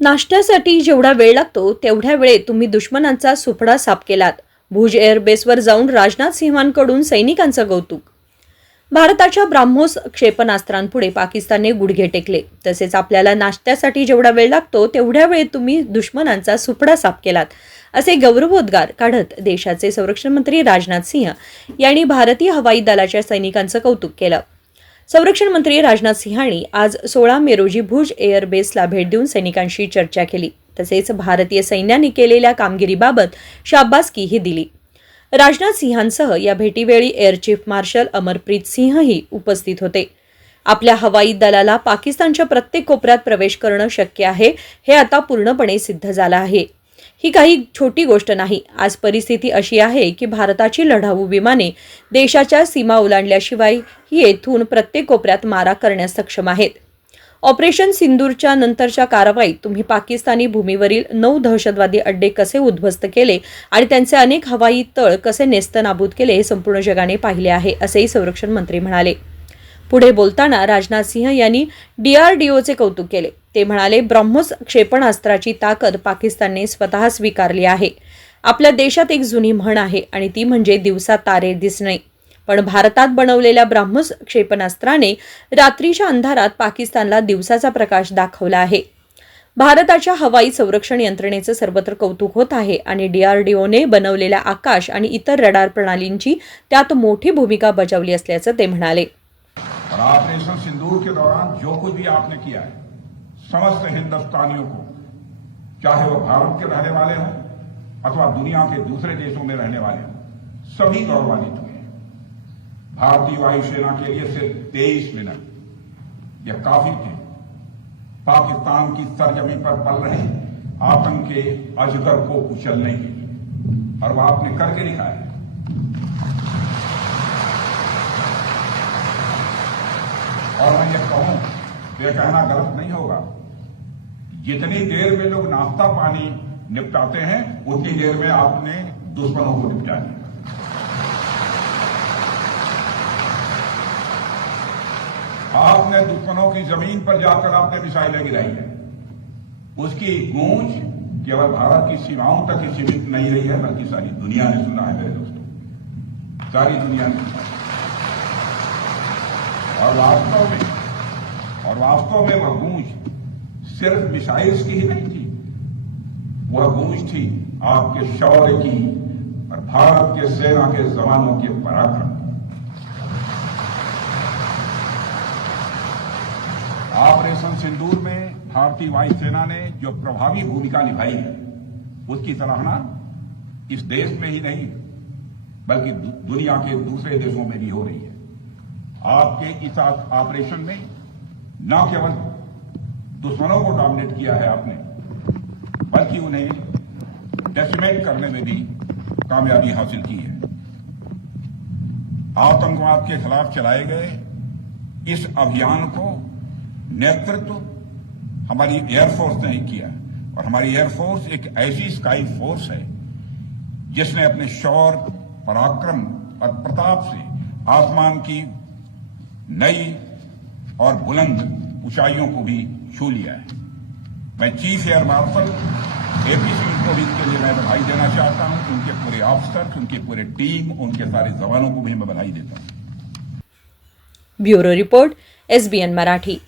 नाश्त्यासाठी जेवढा वेळ लागतो तेवढ्या वेळेत तुम्ही दुश्मनांचा सुपडा साफ केलात. भुज एअरबेसवर जाऊन राजनाथ सिंहांकडून सैनिकांचं कौतुक. भारताच्या ब्राह्मोस क्षेपणास्त्रांपुढे पाकिस्तानने गुडघे टेकले. तसेच आपल्याला नाश्त्यासाठी जेवढा वेळ लागतो तेवढ्या वेळेत तुम्ही दुश्मनांचा सुपडा साफ केलात, असे गौरवोद्गार काढत देशाचे संरक्षण मंत्री राजनाथ सिंह यांनी भारतीय हवाई दलाच्या सैनिकांचं कौतुक केलं. संरक्षण मंत्री राजनाथ सिंहांनी आज 16 मे रोजी भुज एअरबेसला भेट देऊन सैनिकांशी चर्चा केली. तसेच भारतीय सैन्याने केलेल्या कामगिरीबाबत शाबासकीही दिली. राजनाथ सिंहांसह या भेटीवेळी एअर चीफ मार्शल अमरप्रीत सिंहही उपस्थित होते. आपल्या हवाई दलाला पाकिस्तानच्या प्रत्येक कोपऱ्यात प्रवेश करणं शक्य आहे हे आता पूर्णपणे सिद्ध झालं आहे. ही काही छोटी गोष्ट नाही. आज परिस्थिती अशी आहे की भारताची लढाऊ विमाने देशाच्या सीमा ओलांडल्याशिवाय ही येथून प्रत्येक कोपऱ्यात मारा करण्यास सक्षम आहेत. ऑपरेशन सिंदूरच्या नंतरच्या कारवाईत तुम्ही पाकिस्तानी भूमीवरील 9 दहशतवादी अड्डे कसे उद्ध्वस्त केले आणि त्यांचे अनेक हवाई तळ कसे नेस्तनाबूत केले हे संपूर्ण जगाने पाहिले आहे, असेही संरक्षण मंत्री म्हणाले. पुढे बोलताना राजनाथ सिंह यांनी DRDOचे कौतुक केले. ते म्हणाले, ब्रह्मोस क्षेपणास्त्राची ताकद पाकिस्तानने स्वतः स्वीकारली आहे. आपल्या देशात एक जुनी म्हण आहे आणि ती म्हणजे दिवसा तारे दिसणे. पण भारतात बनवलेल्या ब्रह्मोस क्षेपणास्त्राने रात्रीच्या अंधारात पाकिस्तानला दिवसाचा प्रकाश दाखवला आहे. भारताच्या हवाई संरक्षण यंत्रणेचं सर्वत्र कौतुक होत आहे आणि DRDOने बनवलेल्या आकाश आणि इतर रडार प्रणालींची त्यात मोठी भूमिका बजावली असल्याचं ते म्हणाले. और ऑपरेशन सिंदूर के दौरान जो कुछ भी आपने किया है, समस्त हिंदुस्तानियों को, चाहे वो भारत के रहने वाले हों अथवा दुनिया के दूसरे देशों में रहने वाले हों, सभी गौरवान्वित हुए. भारतीय वायुसेना के लिए सिर्फ 23 मिनट यह काफी थे पाकिस्तान की सरजमी पर पल रहे आतंक के अजगर को कुचलने के लिए, और वह आपने करके दिखाया. और मैं ये कहूं, ये कहना गलत नहीं होगा, जितनी देर में लोग नाश्ता पानी निपटाते हैं उतनी देर में आपने दुश्मनों को निपटा दिया. आपने दुश्मनों की जमीन पर जाकर आपने मिसाइलें गिराई है. उसकी गूंज केवल भारत की सीमाओं तक ही सीमित नहीं रही है, बल्कि सारी दुनिया ने सुना है मेरे दोस्तों, सारी दुनिया ने सुना. और वास्तव में वह गूंज सिर्फ मिसाइल्स की ही नहीं थी, वह गूंज थी आपके शौर्य की और भारत के सेना के जवानों के पराक्रम. ऑपरेशन सिंदूर में भारतीय वायुसेना ने जो प्रभावी भूमिका निभाई है, उसकी सराहना इस देश में ही नहीं बल्कि दुनिया के दूसरे देशों में भी हो रही है. आपके इस ऑपरेशन में न केवल दुश्मनों को डोमिनेट किया है आपने, बल्कि उन्हें डेसिमेट करने में भी कामयाबी हासिल की है. आतंकवाद के खिलाफ चलाए गए इस अभियान को नेतृत्व हमारी एयरफोर्स ने किया, और हमारी एयरफोर्स एक ऐसी स्काई फोर्स है जिसने अपने शौर्य, पराक्रम और प्रताप से आसमान की नई और बुलंद ऊंचाइयों को भी छू लिया है. मैं चीफ एयर मार्शल AP सिंह को भी इसके लिए मैं बधाई देना चाहता हूं. उनके पूरे ऑफिसर्स, उनके पूरे टीम, उनके सारे जवानों को भी मैं बधाई देता हूं. Bureau report, SBN Marathi.